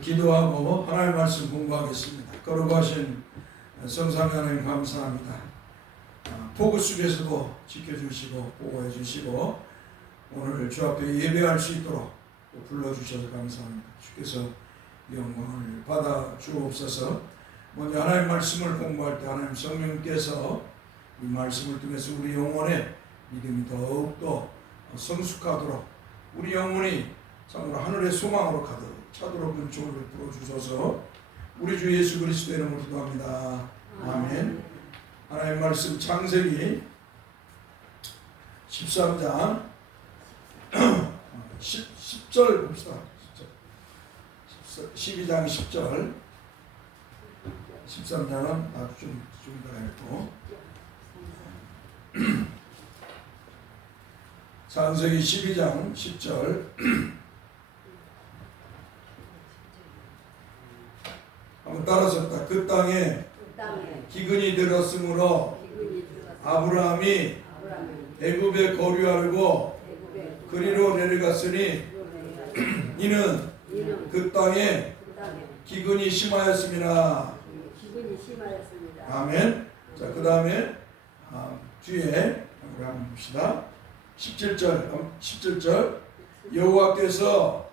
기도하고 하나님의 말씀 공부하겠습니다. 거룩하신 성삼위 하나님 감사합니다. 폭우 속에서도 지켜주시고 보호해 주시고 오늘 주 앞에 예배할 수 있도록 불러주셔서 감사합니다. 주께서 영광을 받아 주옵소서. 먼저 하나님의 말씀을 공부할 때 하나님 성령께서 이 말씀을 통해서 우리 영혼의 믿음이 더욱더 성숙하도록 우리 영혼이 참으로 하늘의 소망으로 가득 차도록 은총을 베풀어 주셔서 우리 주 예수 그리스도의 이름으로 기도합니다. 아멘. 하나님의 말씀 창세기 13장 10절 봅시다. 12장 10절 13장은 좀 가야겠고 창세기 12장 10절 한번 따라서 그 땅에 기근이 들었으므로 아브라함이 애굽에 거류하려고 그리로 내려갔으니 이는 그 땅에 기근이 심하였습니다. 아멘. 자, 그 다음에 뒤에 우리 한번 봅시다. 17절 여호와께서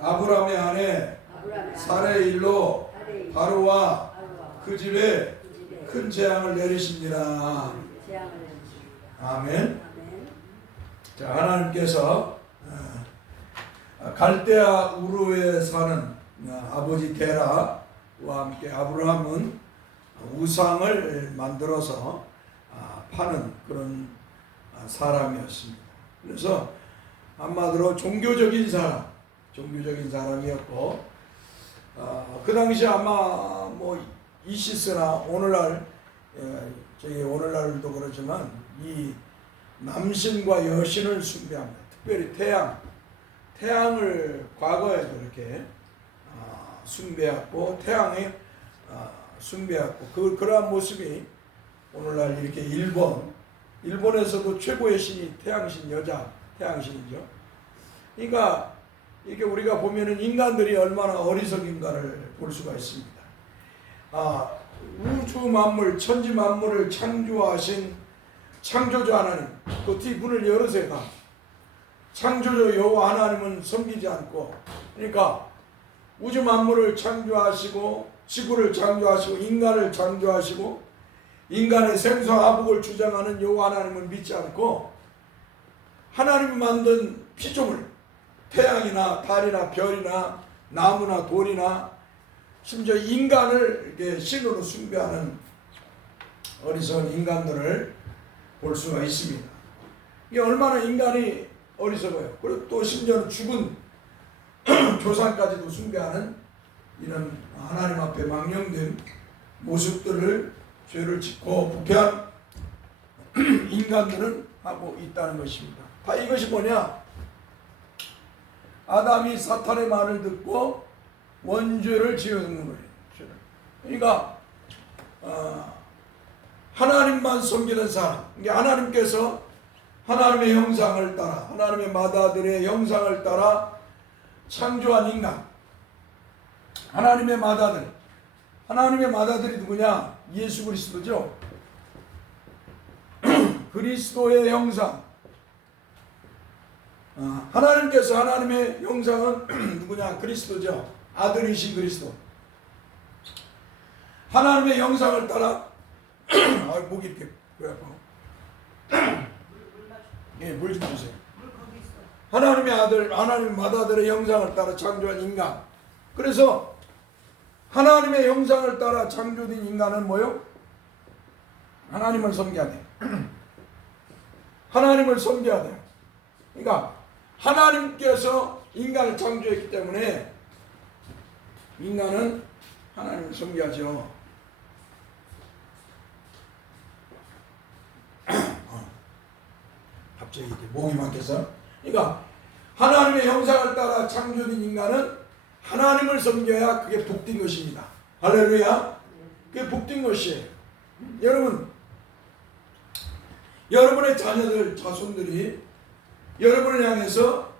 아브라함의 아내 사레의 일로 바로와 그 집에 큰 재앙을 내리십니다. 아멘. 자, 하나님께서 갈대아 우르에 사는 아버지 데라와 함께 아브라함은 우상을 만들어서 파는 그런 사람이었습니다. 그래서 한마디로 종교적인 사람이었고 그 당시 아마 뭐 이시스나 오늘날 저희 오늘날도 그렇지만 이 남신과 여신을 숭배합니다. 특별히 태양을 과거에도 이렇게 숭배했고 태양에 숭배했고 그러한 모습이 오늘날 이렇게 일본에서도 최고의 신이 태양신 태양신이죠. 그러니까 이게 우리가 보면은 인간들이 얼마나 어리석인가를 볼 수가 있습니다. 우주 만물, 천지 만물을 창조하신 창조주 하나님, 그 뒤 문을 열으세요. 다. 창조주 여호와 하나님은 섬기지 않고, 그러니까 우주 만물을 창조하시고, 지구를 창조하시고, 인간을 창조하시고, 인간의 생사화복을 주장하는 여호와 하나님은 믿지 않고, 하나님이 만든 피조물, 태양이나 달이나 별이나 나무나 돌이나 심지어 인간을 이렇게 신으로 숭배하는 어리석은 인간들을 볼 수가 있습니다. 이게 얼마나 인간이 어리석어요. 그리고 또 심지어는 죽은 조상까지도 숭배하는 이런 하나님 앞에 망령된 모습들을 죄를 짓고 부패한 인간들은 하고 있다는 것입니다. 다 이것이 뭐냐? 아담이 사탄의 말을 듣고 원죄를 지은 거예요. 그러니까 하나님만 섬기는 사람, 하나님께서 하나님의 형상을 따라 하나님의 맏아들의 형상을 따라 창조한 인간, 하나님의 맏아들이 누구냐? 예수 그리스도죠. 그리스도의 형상. 하나님께서 하나님의 형상은 누구냐? 그리스도죠. 아들이신 그리스도. 하나님의 형상을 따라 목이 이렇게 그래갖고 예, 물 좀 주세요. 하나님의 아들, 하나님의 맏아들의 형상을 따라 창조한 인간. 그래서 하나님의 형상을 따라 창조된 인간은 뭐요? 하나님을 섬겨야 돼. 하나님을 섬겨야 돼. 그러니까 하나님께서 인간을 창조했기 때문에 인간은 하나님을 섬겨야죠. 갑자기 이렇게 목이 막혀서. 그러니까 하나님의 형상을 따라 창조된 인간은 하나님을 섬겨야 그게 복된 것입니다. 할렐루야. 그게 복된 것이에요. 여러분, 여러분의 자녀들, 자손들이 여러분을 향해서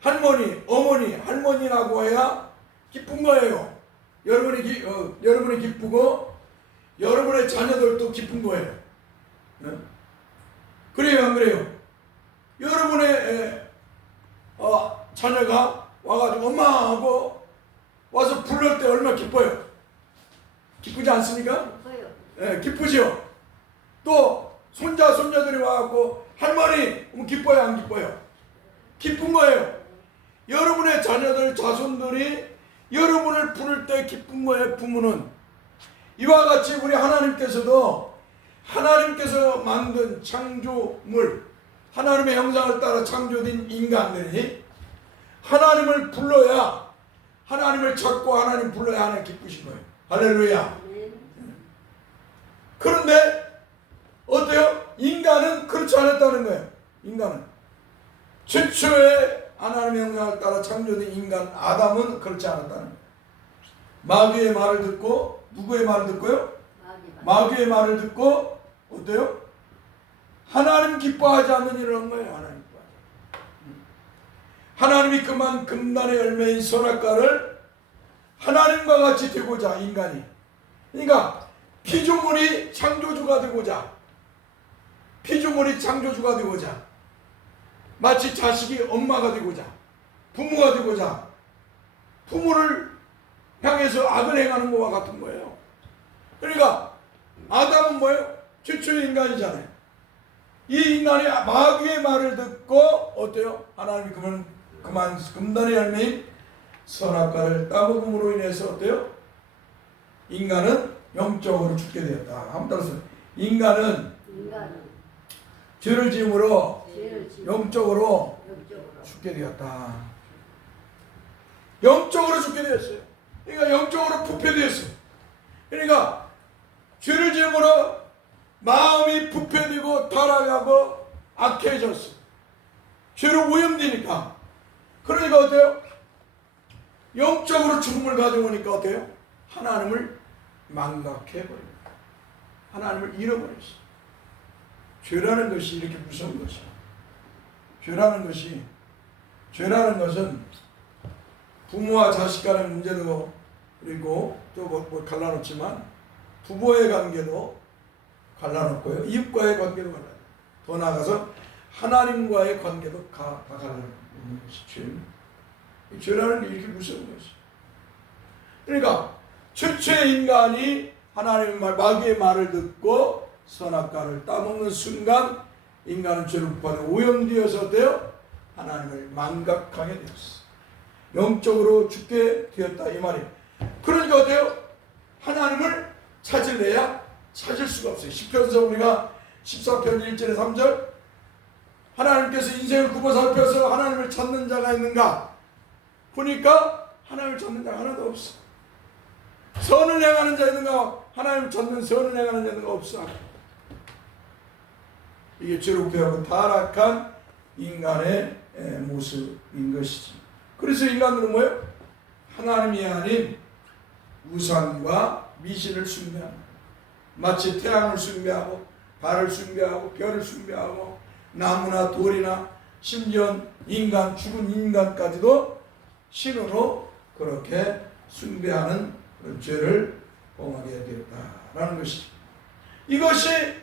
할머니, 어머니, 할머니라고 해야 기쁜 거예요. 여러분이 기쁘고 여러분의 자녀들도 기쁜 거예요. 그래요, 안 그래요? 여러분의 자녀가 와가지고 엄마 하고 와서 부를 때 얼마나 기뻐요? 기쁘지 않습니까? 기뻐요. 기쁘죠? 또 손자 손녀들이 와갖고 할머니 기뻐요, 안 기뻐요? 기쁜 거예요. 여러분의 자녀들 자손들이 여러분을 부를 때 기쁜 거예요. 부모는 이와 같이 우리 하나님께서도 하나님께서 만든 창조물, 하나님의 형상을 따라 창조된 인간들이 하나님을 불러야, 하나님을 찾고 하나님 불러야 하나님 기쁘신 거예요. 할렐루야. 그런데 어때요? 인간은 그렇지 않았다는 거예요. 인간은 최초의 하나님의 형상을 따라 창조된 인간 아담은 그렇지 않았다는 거예요. 마귀의 말을 듣고, 누구의 말을 듣고요? 마귀의 말을 듣고 어때요? 하나님 기뻐하지 않는 일을 한 거예요. 하나님 기뻐하지. 하나님이 그만 금단의 열매인 선악과를 하나님과 같이 되고자, 인간이, 그러니까 피조물이 창조주가 되고자, 마치 자식이 엄마가 되고자, 부모가 되고자, 부모를 향해서 악을 행하는 것과 같은 거예요. 그러니까 아담은 뭐예요? 최초의 인간이잖아요. 이 인간이 마귀의 말을 듣고 어때요? 하나님이 그만 금단의 열매인 선악과를 따먹음으로 인해서 어때요? 인간은 영적으로 죽게 되었다. 한번 따라서 인간은 죄를 지음으로 영적으로 죽게 되었다. 영적으로 죽게 되었어요. 그러니까 영적으로 부패되었어요. 그러니까 죄를 지음으로 마음이 부패되고 타락하고 악해졌어요. 죄로 오염되니까. 그러니까 어때요? 영적으로 죽음을 가져오니까 어때요? 하나님을 망각해버려요. 하나님을 잃어버렸어요. 죄라는 것이 이렇게 무서운 것이야. 죄라는 것은 부모와 자식 간의 문제도 그리고 또 뭐 갈라놓지만 부부의 관계도 갈라놓고요. 이웃과의 관계도 갈라요. 더 나아가서 하나님과의 관계도 다 갈라놓는 것이 죄입니다. 죄라는 게 이렇게 무서운 것이죠. 그러니까 최초의 인간이 하나님의 말, 마귀의 말을 듣고 선악과를 따먹는 순간 인간은 죄로 부패하여 오염되어서 어때요? 하나님을 망각하게 되었어. 영적으로 죽게 되었다 이 말이에요. 그러니까 어때요? 하나님을 찾을래야 찾을 수가 없어요. 시편에서 우리가 14편 1절에 3절 하나님께서 인생을 굽어 살펴서 하나님을 찾는 자가 있는가? 보니까 하나님을 찾는 자가 하나도 없어. 선을 행하는 자 있는가? 하나님을 찾는 선을 행하는 자 있는가? 없어. 이게 죄로 부패하고 타락한 인간의 모습인 것이지. 그래서 인간들은 뭐예요? 하나님이 아닌 우상과 미신을 숭배합니다. 마치 태양을 숭배하고 달을 숭배하고 별을 숭배하고 나무나 돌이나 심지어 인간, 죽은 인간까지도 신으로 그렇게 숭배하는 그런 죄를 범하게 되었다라는 것이죠. 이것이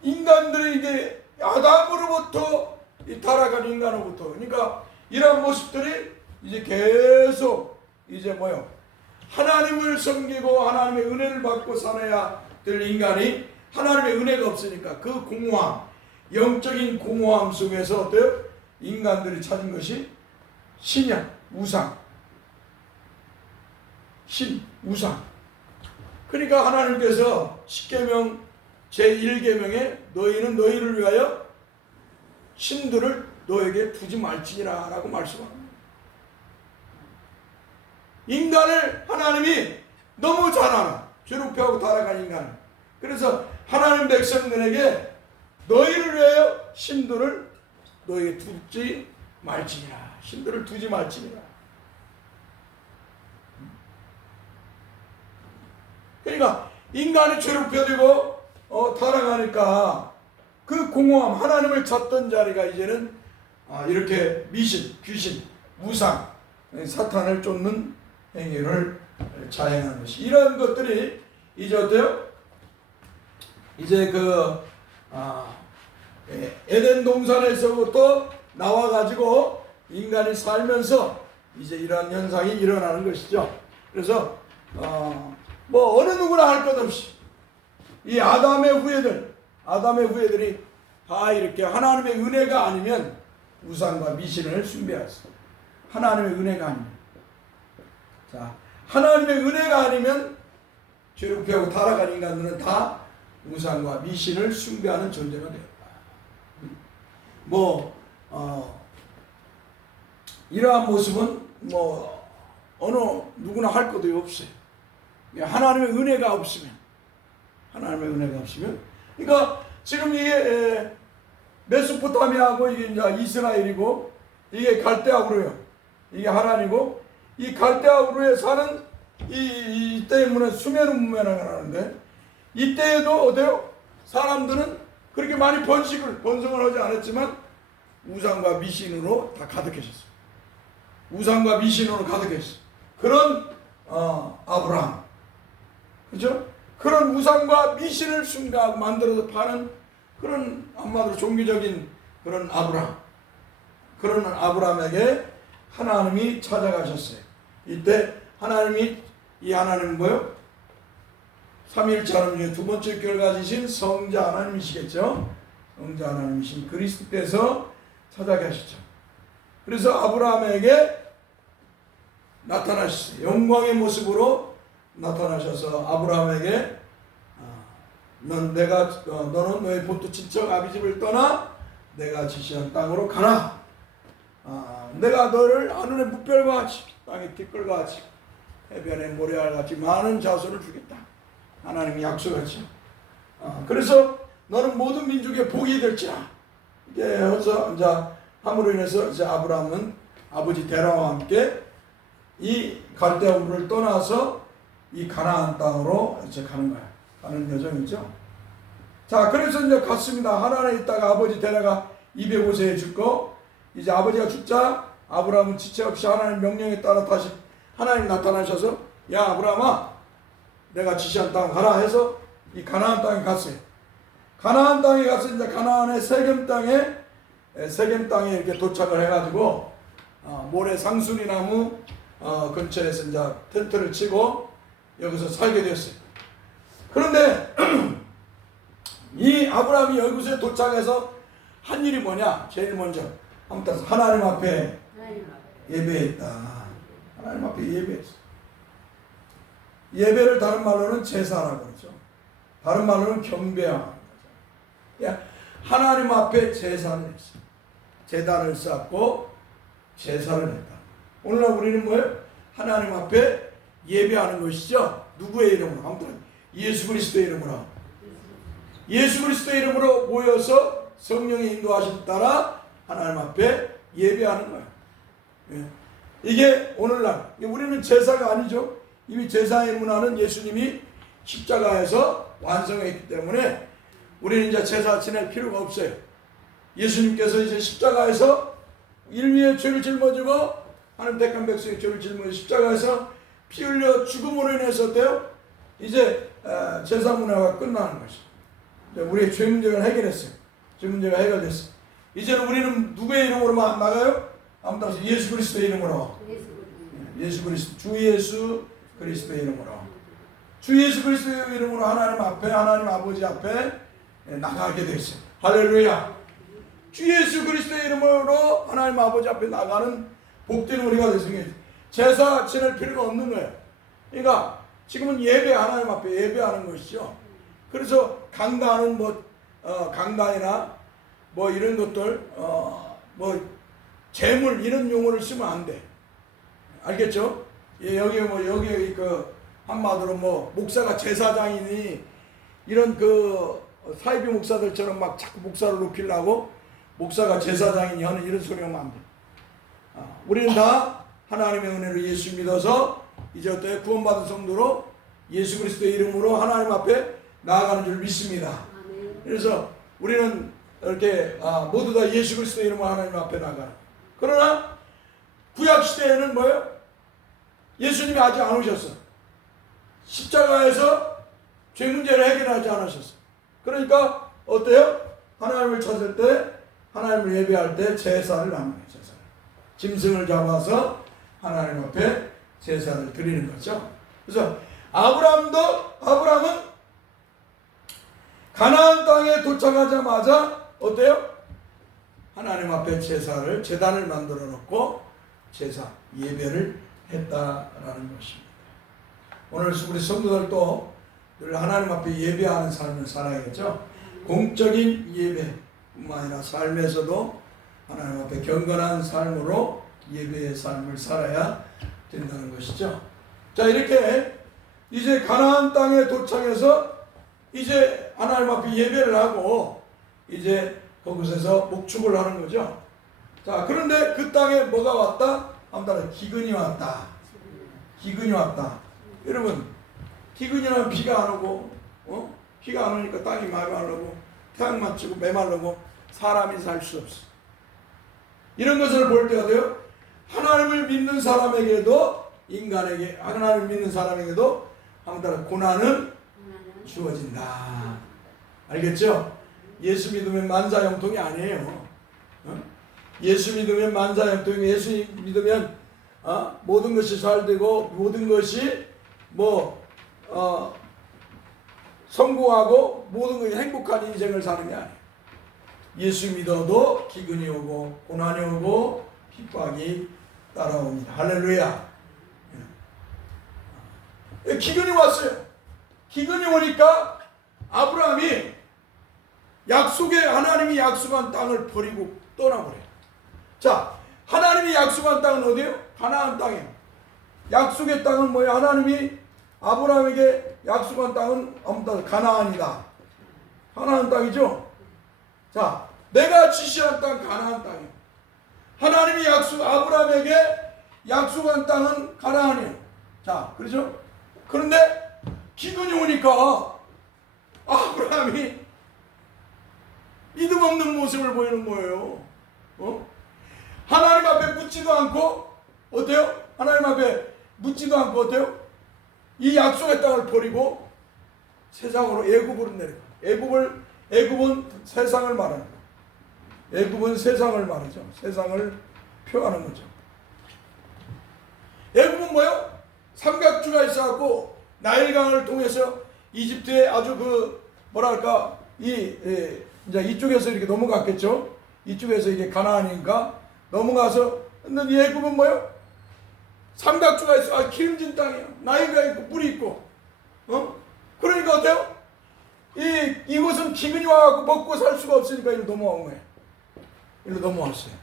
인간들이 이제 아담으로부터 이 타락한 인간으로부터, 그러니까 이러한 모습들이 이제 계속 이제 뭐요? 하나님을 섬기고 하나님의 은혜를 받고 살아야 될 인간이 하나님의 은혜가 없으니까 그 공허함, 영적인 공허함 속에서 어때요? 인간들이 찾은 것이 신약, 우상. 신, 우상. 그러니까 하나님께서 십계명 제1계명에 너희는 너희를 위하여 신들을 너에게 두지 말지니라 라고 말씀합니다. 인간을 하나님이 너무 잘 알아. 죄로 패하고 타락한 인간을. 그래서 하나님 백성들에게 너희를 위하여 신들을 너에게 두지 말지니라. 신들을 두지 말지니라. 그러니까 인간이 죄로 패되고 타락하니까 그 공허함, 하나님을 찾던 자리가 이제는 이렇게 미신, 귀신, 우상, 사탄을 쫓는 행위를 자행하는 것이, 이런 것들이 이제 어때요? 이제 에덴 동산에서부터 나와가지고 인간이 살면서 이제 이러한 현상이 일어나는 것이죠. 그래서 뭐 어느 누구나 할 것 없이 이 아담의 후예들이 다 이렇게 하나님의 은혜가 아니면 우상과 미신을 숭배했어. 하나님의 은혜가 아니면, 자, 하나님의 은혜가 아니면 죄를 피하고 타락한 인간들은 다 우상과 미신을 숭배하는 존재가 되었다. 이러한 모습은 어느 누구나 할 것도 없어요. 하나님의 은혜가 없으면, 그러니까 지금 이게 메소포타미아하고 이게 이제 이스라엘이고, 이게 갈대아우르요. 이게 하란이고, 이 갈대아우르에 사는 이 때문에 수메르 문명을 하는데, 이때에도 어때요? 사람들은 그렇게 많이 번성을 하지 않았지만 우상과 미신으로 다 가득해졌어요. 우상과 미신으로 가득했어요. 그런 아브라함, 그죠? 그런 우상과 미신을 숭배하고 만들어서 파는 그런 한마디로 종교적인 그런 그런 아브라함에게 하나님이 찾아가셨어요. 이때 하나님은 뭐요? 삼위일체 하나님 중에 두 번째 격을 가지신 성자 하나님이시겠죠? 성자 하나님이신 그리스도께서 찾아가셨죠. 그래서 아브라함에게 나타나셨어요. 영광의 모습으로 나타나셔서 아브라함에게 너는 너의 본토 친척 아비집을 떠나 내가 지시한 땅으로 가라. 내가 너를 하늘의 뭇별과 같이 땅의 티끌과 같이 해변의 모래알 같이 많은 자손을 주겠다. 하나님이 약속했죠. 그래서 너는 모든 민족의 복이 될지라. 이게 해서 이제 함으로 인해서 이제 아브라함은 아버지 데라와 함께 이 갈대아우르를 떠나서 이 가나안 땅으로 이제 가는 거야. 가는 여정이죠. 자, 그래서 이제 갔습니다. 하나안에 있다가 아버지 데라가 205세에 죽고, 이제 아버지가 죽자 아브라함은 지체 없이 하나님 명령에 따라 다시 하나님 나타나셔서, 야 아브라함아, 내가 지시한 땅 가라 해서 이 가나안 땅에 갔어요. 가나안 땅에 가서 이제 가나안의 세겜 땅에 이렇게 도착을 해가지고 모래 상수리 나무 근처에서 이제 텐트를 치고 여기서 살게 됐어요. 그런데 이 아브라함이 여기서 도착해서 한 일이 뭐냐? 제일 먼저 아무튼 하나님 앞에 예배했다. 하나님 앞에 예배했어. 예배를 다른 말로는 제사라고 그러죠. 다른 말로는 경배하는 거죠. 하나님 앞에 제사를 했어요. 제단을 쌓고 제사를 했다. 오늘날 우리는 뭐예요? 하나님 앞에 예배하는 것이죠. 누구의 이름으로? 아무튼 예수 그리스도의 이름으로. 예수 그리스도의 이름으로 모여서 성령의 인도하심 따라 하나님 앞에 예배하는 거예요. 이게 오늘날 우리는 제사가 아니죠. 이미 제사의 문화는 예수님이 십자가에서 완성했기 때문에 우리는 이제 제사 지낼 필요가 없어요. 예수님께서 이제 십자가에서 인류의 죄를 짊어지고 하나님 택한 백성의 죄를 짊어지고 십자가에서 피 흘려 죽음으로 인해서 어때요? 이제 제사 문화가 끝나는 것이죠. 우리의 죄 문제를 해결했어요. 죄 문제가 해결됐어요. 이제는 우리는 누구의 이름으로만 나가요? 아무튼 예수 그리스도의 이름으로. 예수 그리스도, 주 예수 그리스도의 이름으로. 주 예수 그리스도의 이름으로 하나님 앞에, 하나님 아버지 앞에 나가게 됐어요. 할렐루야. 주 예수 그리스도의 이름으로 하나님 아버지 앞에 나가는 복된 우리가 됐으니 제사 지낼 필요가 없는 거예요. 그러니까 지금은 예배, 하나님 앞에 예배하는 것이죠. 그래서 강단은 강단이나 이런 것들 재물 이런 용어를 쓰면 안 돼. 알겠죠? 여기 한마디로 목사가 제사장이니 이런 사이비 목사들처럼 막 자꾸 목사를 높이려고 목사가 제사장이니 하는 이런 소리 하면 안 돼. 우리는 다 하나님의 은혜로 예수 믿어서 이제 어때 구원받은 성도로 예수 그리스도의 이름으로 하나님 앞에 나아가는 줄 믿습니다. 그래서 우리는 이렇게 모두 다 예수 그리스도의 이름으로 하나님 앞에 나가는. 그러나 구약 시대에는 뭐예요? 예수님이 아직 안 오셨어. 십자가에서 죄 문제를 해결하지 않으셨어. 그러니까 어때요? 하나님을 찾을 때, 하나님을 예배할 때 제사를 나누는 거예요. 제사를. 짐승을 잡아서 하나님 앞에 제사를 드리는 거죠. 그래서 아브라함은 가나안 땅에 도착하자마자 어때요? 하나님 앞에 제단을 만들어 놓고 제사, 예배를 했다라는 것입니다. 오늘 우리 성도들도 늘 하나님 앞에 예배하는 삶을 살아야겠죠. 공적인 예배뿐만 아니라 삶에서도 하나님 앞에 경건한 삶으로 예배의 삶을 살아야 된다는 것이죠. 자, 이렇게 이제 가나안 땅에 도착해서 이제 하나님 앞에 예배를 하고 이제 그곳에서 목축을 하는 거죠. 자, 그런데 그 땅에 뭐가 왔다? 아무튼 기근이 왔다. 기근이 왔다. 여러분, 기근이라면 비가 안 오고, 비가 안 오니까 땅이 메마르고, 태양만 치고 메마르고, 사람이 살 수 없어. 이런 것을 볼 때 어때요? 하나님을 믿는 사람에게도, 하나님을 믿는 사람에게도 아무튼 고난은 주어진다. 알겠죠? 예수 믿으면 만사형통이 아니에요. 예수 믿으면 만사형통이, 예수 믿으면 모든 것이 잘 되고 모든 것이 성공하고 모든 것이 행복한 인생을 사는 게 아니에요. 예수 믿어도 기근이 오고 고난이 오고 핍박이 따라옵니다. 할렐루야. 기근이 왔어요. 기근이 오니까 아브라함이 하나님이 약속한 땅을 버리고 떠나버려요. 자, 하나님이 약속한 땅은 어디예요? 가나안 땅이에요. 약속의 땅은 뭐예요? 하나님이 아브라함에게 약속한 땅은 아무튼 가나안이다. 가나안 땅이죠. 자, 내가 지시한 땅 가나안 땅이에요. 하나님이 아브라함에게 약속한 땅은 가나안이에요. 자, 그렇죠? 그런데 기근이 오니까 아브라함이 믿음 없는 모습을 보이는 거예요. 하나님 앞에 묻지도 않고 어때요? 하나님 앞에 묻지도 않고 어때요? 이 약속의 땅을 버리고 세상으로 애굽으로 내려가. 애굽은 세상을 말하는 거예요. 애굽은 세상을 말하죠. 세상을 표하는 거죠. 애굽은 뭐요? 삼각주가 있어갖고 나일강을 통해서 이집트에 아주 이제 이쪽에서 이렇게 넘어갔겠죠. 이쪽에서 이게 가나안이니까 넘어가서, 근데 이 애굽은 뭐요? 삼각주가 있어. 기름진 땅이에요. 나일강 있고 물이 있고. 그러니까 어때요? 이곳은 기근이 와갖고 먹고 살 수가 없으니까 이리로 넘어온 거예요. 이리로 넘어왔어요.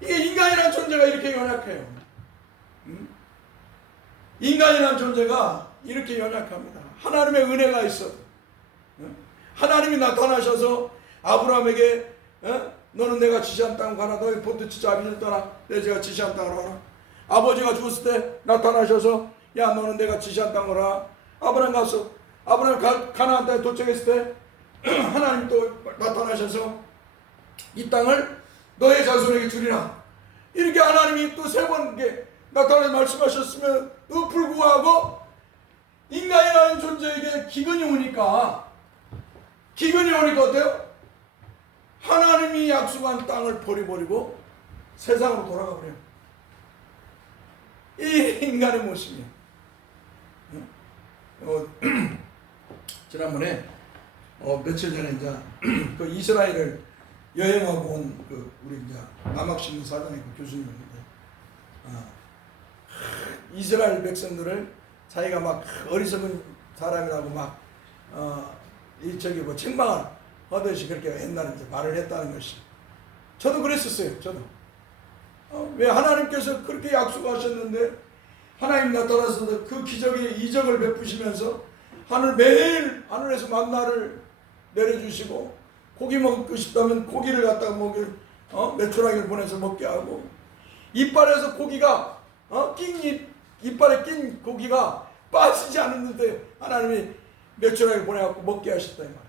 이게 인간이라는 존재가 이렇게 연약해요. 인간이라는 존재가 이렇게 연약합니다. 하나님의 은혜가 있어도, 하나님이 나타나셔서 아브라함에게 너는 내가 지시한 땅 가라. 너희 본토지 아비를 떠나 내가 지시한 땅으로 가라. 아버지가 죽었을 때 나타나셔서 야 너는 내가 지시한 땅으로 가라. 아브라함 가서 가나안 땅에 도착했을 때 하나님 또 나타나셔서 이 땅을 너의 자손에게 주리라. 이렇게 하나님이 또 세 번 나타나서 말씀하셨으면 불구하고 인간이라는 존재에게 기근이 오니까 어때요? 하나님이 약속한 땅을 버리고 세상으로 돌아가 버려요. 이 인간의 모습이에요. 지난번에 며칠 전에 이제 그 이스라엘을 여행하고 온 우리 이제 남학신문 사단의 교수님인데 이스라엘 백성들을 자기가 막 어리석은 사람이라고 막 책망을 하듯이 그렇게 옛날에 이제 말을 했다는 것이. 저도 그랬었어요. 저도. 왜 하나님께서 그렇게 약속하셨는데 하나님 나타나서 그 기적의 이적을 베푸시면서 매일 하늘에서 만나를 내려주시고 고기 먹고 싶다면 고기를 갖다가 메추라기를 보내서 먹게 하고 이빨에서 고기가 이빨에 낀 고기가 빠지지 않았는데 하나님이 메추라기를 보내갖고 먹게 하셨다 이 말이에요.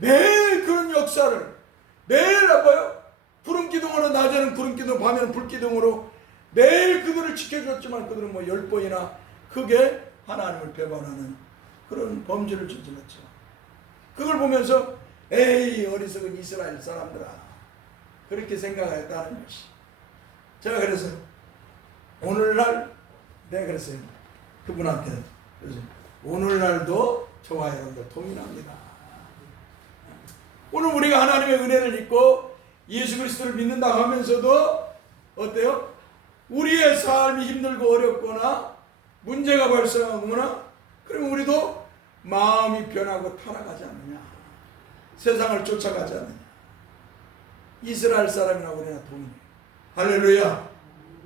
매일 그런 역사를 매일 봐요. 구름 기둥으로 낮에는 구름 기둥 밤에는 불 기둥으로 매일 그들을 지켜줬지만 그들은 뭐 10번이나 크게 하나님을 배반하는 그런 범죄를 저질렀죠. 그걸 보면서 에이 어리석은 이스라엘 사람들아 그렇게 생각했다는 것이. 제가 그래서 오늘날 내가 그랬어요. 그분한테 그래서 오늘날도 저와 여러분들 동일합니다. 오늘 우리가 하나님의 은혜를 믿고 예수 그리스도를 믿는다 하면서도 어때요? 우리의 삶이 힘들고 어렵거나 문제가 발생하거나 그러면 우리도 마음이 변하고 타락하지 않느냐, 세상을 쫓아가지 않느냐. 이스라엘 사람이나 우리나 동일해요. 할렐루야.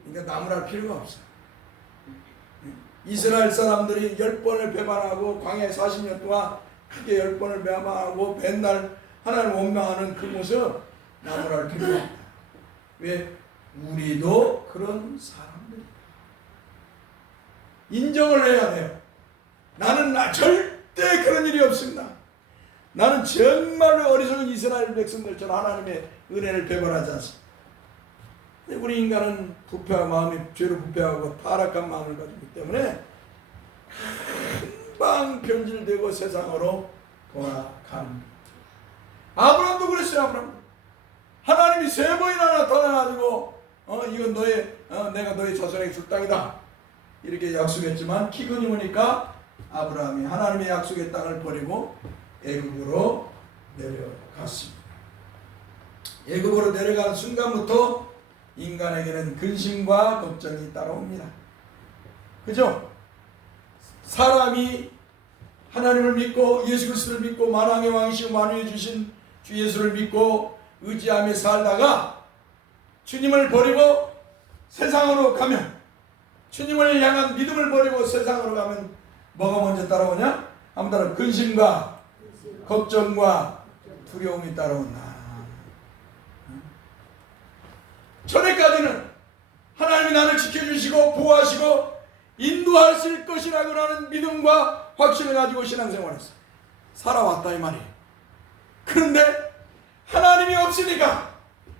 그러니까 나무랄 필요가 없어요. 이스라엘 사람들이 10번을 배반하고 광야에 40년 동안 크게 10번을 배반하고 맨날 하나님을 원망하는 그 모습 나무랄 필요가 없다. 왜? 우리도 그런 사람들이다. 인정을 해야 돼요. 나는 절대 그런 일이 없습니다. 나는 정말로 어리석은 이스라엘 백성들처럼 하나님의 은혜를 배반하지 않습니다. 우리 인간은 부패한 마음이 죄로 부패하고 타락한 마음을 가지고 있기 때문에 금방 변질되고 세상으로 돌아갑니다. 아브라함도 그랬어요. 아브라함 하나님이 3번이나 나타나가지고 이건 내가 너의 자손에게 줄 땅이다 이렇게 약속했지만 기근이 오니까 아브라함이 하나님의 약속의 땅을 버리고 애굽으로 내려갔습니다. 애굽으로 내려간 순간부터 인간에게는 근심과 걱정이 따라옵니다. 그죠? 사람이 하나님을 믿고 예수 그리스도를 믿고 만왕의 왕이시고 만유해 주신 주 예수를 믿고 의지하며 살다가 주님을 버리고 세상으로 가면, 주님을 향한 믿음을 버리고 세상으로 가면 뭐가 먼저 따라오냐? 아무튼 근심과 걱정과 두려움이 따라온다. 전에까지는 하나님이 나를 지켜주시고 보호하시고 인도하실 것이라고 하는 믿음과 확신을 가지고 신앙생활했어. 살아왔다 이 말이에요. 그런데 하나님이 없으니까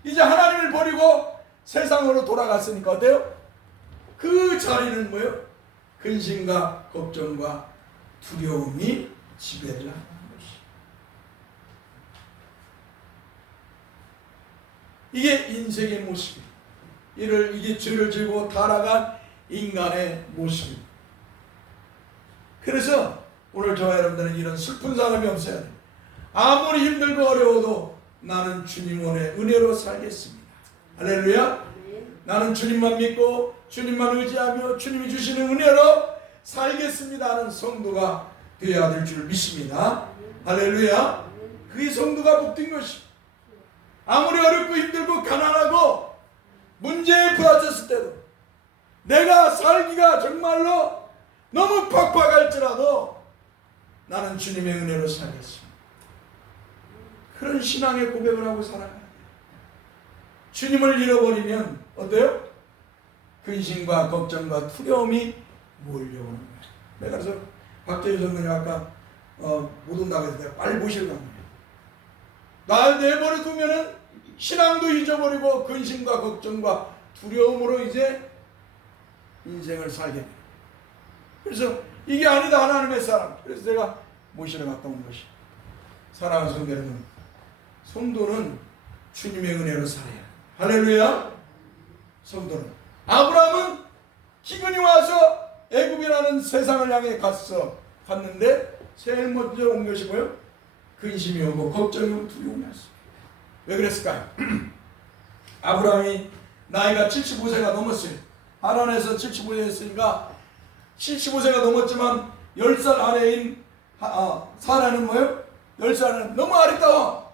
이제 하나님을 버리고 세상으로 돌아갔으니까 어때요? 그 자리는 뭐예요? 근심과 걱정과 두려움이 지배를 하는 것이. 이게 인생의 모습이에요. 이게 죄를 지고 타락한 인간의 모습입니다. 그래서 오늘 저와 여러분들은 이런 슬픈 사람이 없어야 돼요. 아무리 힘들고 어려워도 나는 주님의 은혜로 살겠습니다. 할렐루야. 나는 주님만 믿고 주님만 의지하며 주님이 주시는 은혜로 살겠습니다 하는 성도가 되어야 될 줄 믿습니다. 할렐루야. 그게 성도가 복된 것이. 아무리 어렵고 힘들고 가난하고 문제에 부딪혔을 때도 내가 살기가 정말로 너무 팍팍할지라도 나는 주님의 은혜로 살겠습니다. 그런 신앙의 고백을 하고 살아가야 돼요. 주님을 잃어버리면 어때요? 근심과 걱정과 두려움이 몰려오는 거예요. 내가 그래서 박재유 선생님이 아까 못 온다고 해서 내가 빨리 모시러 간 거예요. 날 내버려 두면은 신앙도 잊어버리고 근심과 걱정과 두려움으로 이제 인생을 살게 돼요. 그래서 이게 아니다 하나님의 사람. 그래서 제가 모시러 갔다 온 것이. 사랑하는 성도 여러분, 성도는 주님의 은혜로 살아야 해요. 할렐루야. 성도는 아브라함은 기근이 와서 애굽이라는 세상을 향해 갔는데 제일 먼저 온 것이 뭐예요? 근심이 오고 걱정이 오고 두려움이 왔어요. 왜 그랬을까요? 아브라함이 나이가 75세가 넘었어요. 하란에서 75세 했으니까 75세가 넘었지만 10살 아래인 사라는 뭐예요? 10살은 너무 아리따워.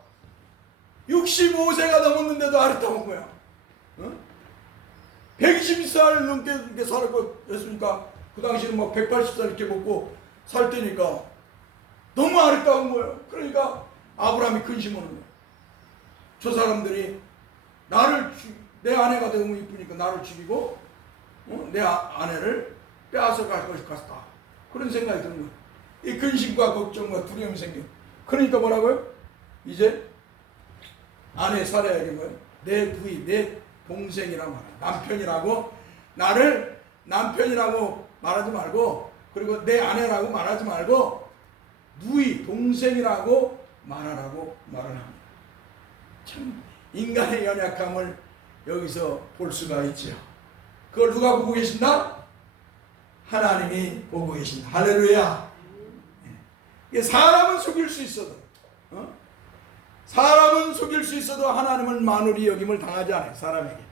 65세가 넘었는데도 아리따운 거야. 120살 넘게 이렇게 살았고 했으니까 그 당시에는 막 180살 이렇게 먹고 살 때니까 너무 아리따운 거예요. 그러니까 아브라함이 근심하는 거예요. 저 사람들이 내 아내가 너무 이쁘니까 나를 죽이고 내 아내를 빼앗아 갈 것이 같다. 그런 생각이 드는 거예요. 이 근심과 걱정과 두려움이 생겨. 그러니까 뭐라고요? 이제 아내 살아야 되는 거예요. 내 부인, 내 동생이란 말이에요. 남편이라고 나를 남편이라고 말하지 말고, 그리고 내 아내라고 말하지 말고 누이, 동생이라고 말하라고 말을 합니다. 참 인간의 연약함을 여기서 볼 수가 있죠. 그걸 누가 보고 계신다? 하나님이 보고 계신다. 할렐루야. 사람은 속일 수 있어도, 사람은 속일 수 있어도 하나님은 만울이 여김을 당하지 않아요. 사람에게.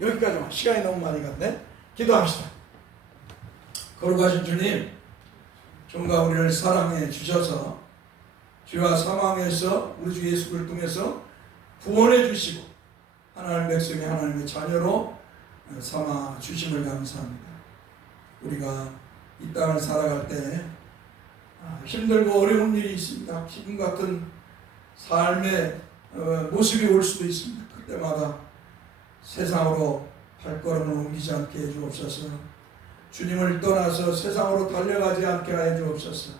여기까지만. 시간이 너무 많이 갔네. 기도합시다. 거룩하신 주님, 정말 우리를 사랑해 주셔서 죄와 사망에서 우리 주 예수를 통해서 구원해 주시고 하나님 백성이 하나님의 자녀로 삼아 주심을 감사합니다. 우리가 이 땅을 살아갈 때 힘들고 어려운 일이 있습니다. 기분 같은 삶의 모습이 올 수도 있습니다. 그때마다 세상으로 발걸음을 옮기지 않게 해 주옵소서. 주님을 떠나서 세상으로 달려가지 않게 해 주옵소서.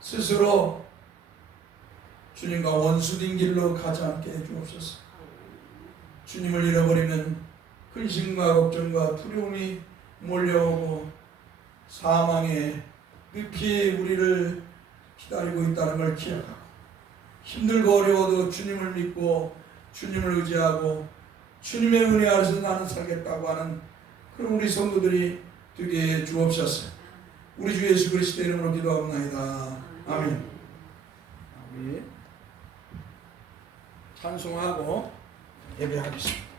스스로 주님과 원수된 길로 가지 않게 해 주옵소서. 주님을 잃어버리면 근심과 걱정과 두려움이 몰려오고 사망의 늪이 우리를 기다리고 있다는 걸 기억하고, 힘들고 어려워도 주님을 믿고 주님을 의지하고 주님의 은혜 아래서 나는 살겠다고 하는 그런 우리 성도들이 되게 해 주옵소서. 우리 주 예수 그리스도의 이름으로 기도합니다. 아멘. 우리 찬송하고 예배하겠습니다.